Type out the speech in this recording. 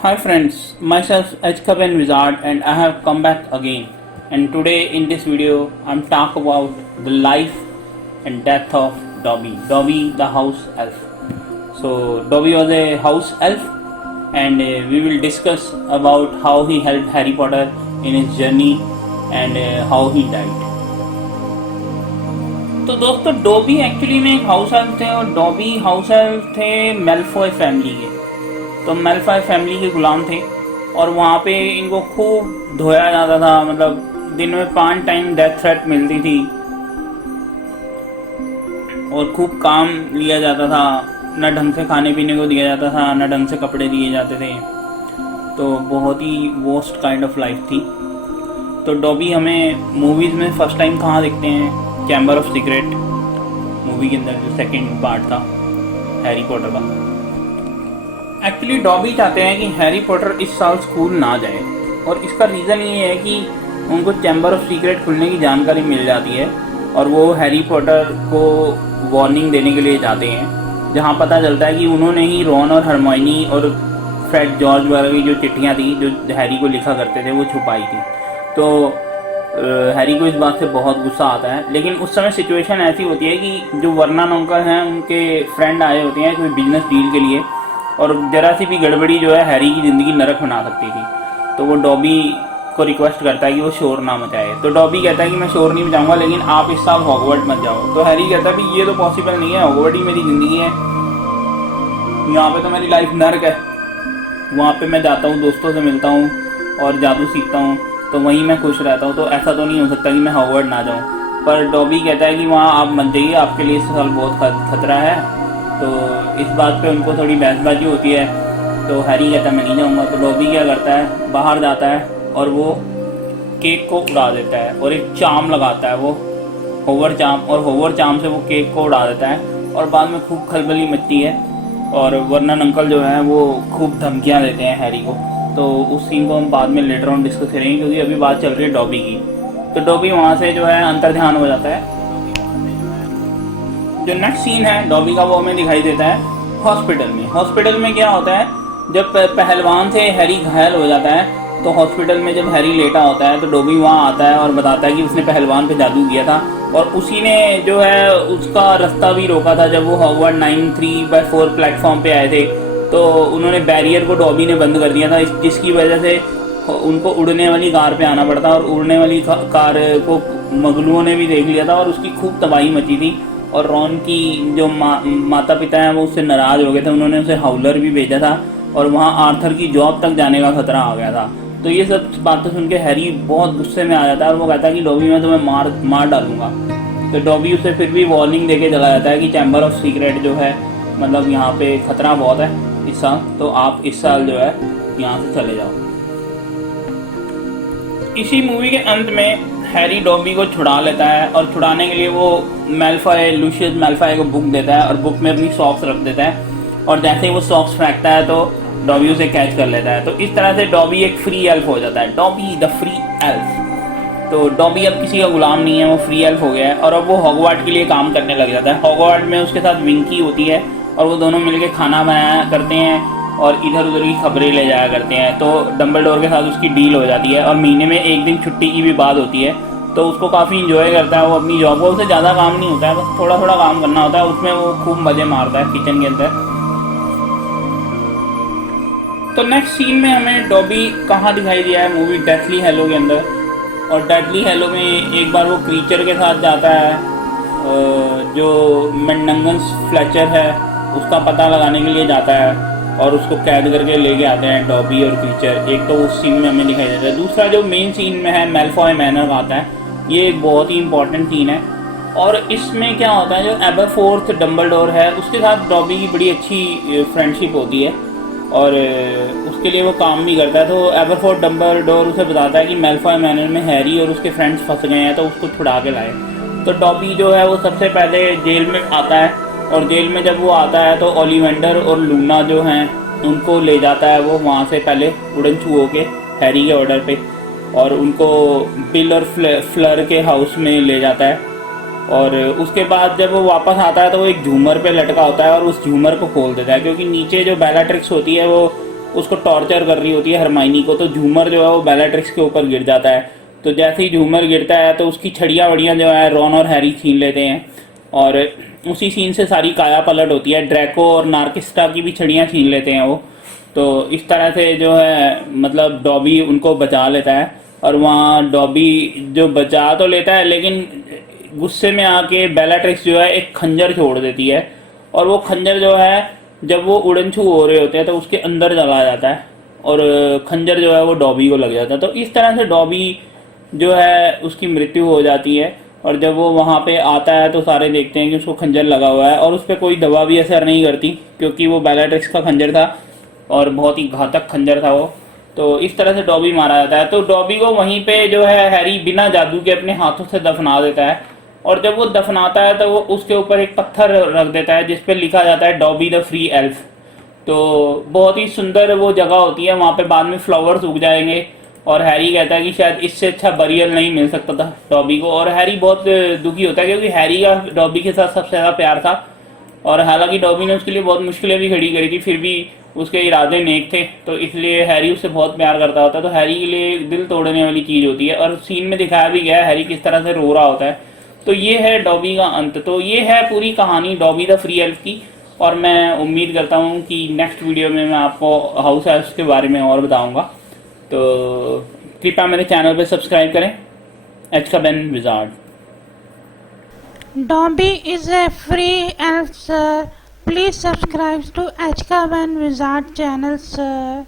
Hi friends, myself Ajkaben Wizard and I have come back again. And today in this video I'm talk about the life and death of Dobby. Dobby the house elf. So Dobby was a house elf and we will discuss about how he helped Harry Potter in his journey and how he died. तो दोस्तों dobby actually में एक house elf थे और dobby house elf थे Malfoy family के। तो Malfoy family के गुलाम थे और वहाँ पे इनको खूब धोया जाता था, मतलब दिन में 5 टाइम डेथ थ्रेट मिलती थी और खूब काम लिया जाता था। न ढंग से खाने पीने को दिया जाता था, न ढंग से कपड़े दिए जाते थे। तो बहुत ही वर्स्ट काइंड ऑफ लाइफ थी। तो डॉबी हमें मूवीज़ में फर्स्ट टाइम कहाँ दिखते हैं? चैम्बर ऑफ सीक्रेट मूवी के अंदर, जो सेकंड पार्ट था हैरी पॉटर का। एक्चुअली डॉबी चाहते हैं कि हैरी पॉटर इस साल स्कूल ना जाए और इसका रीज़न ये है कि उनको चैम्बर ऑफ सीक्रेट खुलने की जानकारी मिल जाती है और वो हैरी पॉटर को वार्निंग देने के लिए जाते हैं, जहाँ पता चलता है कि उन्होंने ही रॉन और हरमाइनी और फ्रेड जॉर्ज वगैरह की जो चिट्ठियाँ थी जो हैरी को लिखा करते थे वो छुपाई थी। तो हैरी को इस बात से बहुत गुस्सा आता है, लेकिन उस समय सिचुएशन ऐसी होती है कि जो वर्नन अंकल हैं उनके फ्रेंड आए होते हैं कोई बिजनेस डील के लिए और ज़रा सी भी गड़बड़ी जो है हैरी की ज़िंदगी नरक बना सकती थी। तो वो डॉबी को रिक्वेस्ट करता है कि वो शोर ना मचाए। तो डॉबी कहता है कि मैं शोर नहीं मचाऊंगा, लेकिन आप इस साल हॉगवर्ट मत जाओ। तो हैरी कहता है कि ये तो पॉसिबल नहीं है, हॉगवर्ट ही मेरी ज़िंदगी है, यहाँ पर तो मेरी लाइफ नरक है। वहाँ पर मैं जाता हूँ, दोस्तों से मिलता हूँ और जादू सीखता हूँ, तो वहीं मैं खुश रहता हूँ। तो ऐसा तो नहीं हो सकता कि मैं हॉगवर्ट ना जाऊँ। पर डॉबी कहता है कि वहाँ आप मत जाइए, आपके लिए इस साल बहुत खतरा है। तो इस बात पे उनको थोड़ी बहसबाजी होती है। तो हैरी कहता है मैं नहीं जाऊँगा। तो डॉबी क्या करता है, बाहर जाता है और वो केक को उड़ा देता है और एक चाम लगाता है, वो होवर चाम, और होवर चाम से वो केक को उड़ा देता है और बाद में खूब खलबली मचती है और वर्नन अंकल जो है वो खूब धमकियाँ देते हैं हैरी को। तो उस सीन को हम बाद में लेटर ऑन डिस्कस करेंगे, क्योंकि अभी बात चल रही है डॉबी की। तो डॉबी वहाँ से जो है अंतर ध्यान हो जाता है। जो नेक्स्ट सीन है डॉबी का वो हमें दिखाई देता है हॉस्पिटल में। हॉस्पिटल में क्या होता है, जब पहलवान से हैरी घायल हो जाता है तो हॉस्पिटल में जब हैरी लेटा होता है तो डॉबी वहाँ आता है और बताता है कि उसने पहलवान पे जादू किया था और उसी ने जो है उसका रास्ता भी रोका था। जब वो हॉगवर्ट 93/4 प्लेटफॉर्म पे आए थे तो उन्होंने बैरियर को डॉबी ने बंद कर दिया था, जिसकी वजह से उनको उड़ने वाली कार पे आना पड़ता और उड़ने वाली कार को मगलुओं ने भी देख लिया था और उसकी खूब तबाही मची थी। और रॉन की जो माता पिता हैं वो उससे नाराज़ हो गए थे, उन्होंने उसे हाउलर भी भेजा था और वहाँ आर्थर की जॉब तक जाने का खतरा आ गया था। तो ये सब बातें सुन के हैरी बहुत गुस्से में आ जाता है और वो कहता है कि डॉबी मैं तुम्हें मार डालूंगा। तो डॉबी उसे फिर भी वार्निंग देके चला जाता है कि चैम्बर ऑफ सीक्रेट जो है, मतलब यहाँ पे खतरा बहुत है इस साल, तो आप इस साल जो है यहाँ से चले जाओ। इसी मूवी के अंत में हैरी डॉबी को छुड़ा लेता है और छुड़ाने के लिए वो लूशियस मेलफॉय को बुक देता है और बुक में अपनी सॉक्स रख देता है और जैसे ही वो सॉक्स फेंकता है तो डॉबी उसे कैच कर लेता है। तो इस तरह से डॉबी एक फ्री एल्फ हो जाता है, डॉबी द फ्री एल्फ। तो डॉबी अब किसी का गुलाम नहीं है, वो फ्री एल्फ हो गया है और अब वो हॉगवर्ट के लिए काम करने लग जाता है। हॉगवर्ट में उसके साथ विंकी होती है और वो दोनों मिलके खाना बनाया करते हैं और इधर उधर की खबरें ले जाया करते हैं। तो डम्बलडोर के साथ उसकी डील हो जाती है और महीने में एक दिन छुट्टी की भी बात होती है। तो उसको काफ़ी इंजॉय करता है वो अपनी जॉब को, उसे ज़्यादा काम नहीं होता है, बस थोड़ा थोड़ा काम करना होता है, उसमें वो खूब मज़े मारता है किचन के अंदर। तो नेक्स्ट सीन में हमें डॉबी कहाँ दिखाई दिया है, मूवी डेथली हैलो के अंदर। और डेथली हैलो में एक बार वो क्रीचर के साथ जाता है, जो मेंडंगन्स फ्लेचर है उसका पता लगाने के लिए जाता है और उसको कैद करके लेके आते हैं डॉबी और क्रीचर। एक तो उस सीन में हमें दिखाई देता है। दूसरा जो मेन सीन में है मेलफॉय मैनर आता है, ये एक बहुत ही इंपॉर्टेंट सीन है और इसमें क्या होता है, जो एबरफोर्थ डम्बलडोर है उसके साथ डॉबी की बड़ी अच्छी फ्रेंडशिप होती है और उसके लिए वो काम भी करता है। तो एबरफोर्थ डम्बलडोर उसे बताता है कि मेलफॉय मैनर में हैरी और उसके फ्रेंड्स फंस गए हैं, तो उसको छुड़ा के लाए। तो डॉबी जो है वो सबसे पहले जेल में आता है और जेल में जब वो आता है तो ओलिवेंडर और लूना जो हैं उनको ले जाता है वो वहाँ से पहले उड़न छू होके हैरी के ऑर्डर पे, और उनको बिल और फ्लर के हाउस में ले जाता है। और उसके बाद जब वो वापस आता है तो वो एक झूमर पे लटका होता है और उस झूमर को खोल देता है, क्योंकि नीचे जो बेलाट्रिक्स होती है वो उसको टॉर्चर कर रही होती है हरमाइनी को, तो झूमर जो है वो बेलाट्रिक्स के ऊपर गिर जाता है। तो जैसे ही झूमर गिरता है तो उसकी छड़ियाँ वड़ियाँ जो है रॉन और हैरी छीन लेते हैं, और उसी सीन से सारी काया पलट होती है। ड्रैको और नार्किस्टा की भी छड़ियाँ छीन लेते हैं वो। तो इस तरह से जो है मतलब डॉबी उनको बचा लेता है, और वहाँ डॉबी जो बचा तो लेता है, लेकिन गुस्से में आके बेलाट्रिक्स जो है एक खंजर छोड़ देती है, और वो खंजर जो है जब वो उड़न छू हो रहे होते हैं तो उसके अंदर चला जाता है, और खंजर जो है वो डॉबी को लग जाता है। तो इस तरह से डॉबी जो है उसकी मृत्यु हो जाती है। और जब वो वहाँ पे आता है तो सारे देखते हैं कि उसको खंजर लगा हुआ है, और उस पर कोई दवा भी असर नहीं करती, क्योंकि वो बेलाट्रिक्स का खंजर था और बहुत ही घातक खंजर था वो। तो इस तरह से डॉबी मारा जाता है। तो डॉबी को वहीं पे जो है हैरी बिना जादू के अपने हाथों से दफना देता है, और जब वो दफनाता है तो वो उसके ऊपर एक पत्थर रख देता है जिस पे लिखा जाता है डॉबी द फ्री एल्फ। तो बहुत ही सुंदर वो जगह होती है, वहाँ पे बाद में फ्लावर्स उग जाएंगे, और हैरी कहता है कि शायद इससे अच्छा बरियल नहीं मिल सकता था डॉबी को। और हैरी बहुत दुखी होता है, क्योंकि हैरी का डॉबी के साथ सबसे ज़्यादा प्यार था, और हालांकि डॉबी ने उसके लिए बहुत मुश्किलें भी खड़ी करी थी, फिर भी उसके इरादे नेक थे, तो इसलिए हैरी उससे बहुत प्यार करता होता है। तो हैरी के लिए दिल तोड़ने वाली चीज़ होती है, और सीन में दिखाया भी गया है हैरी किस तरह से रो रहा होता है। तो ये है डॉबी का अंत। तो ये है पूरी कहानी डॉबी द फ्री एल्फ की, और मैं उम्मीद करता हूँ कि नेक्स्ट वीडियो में मैं आपको हाउस एल्फ्स के बारे में और बताऊँगा। तो कृपया मेरे चैनल पे सब्सक्राइब करें, Azkaban wizard. Dobby is a free elf, sir. Please subscribe to Azkaban Wizard channel, sir.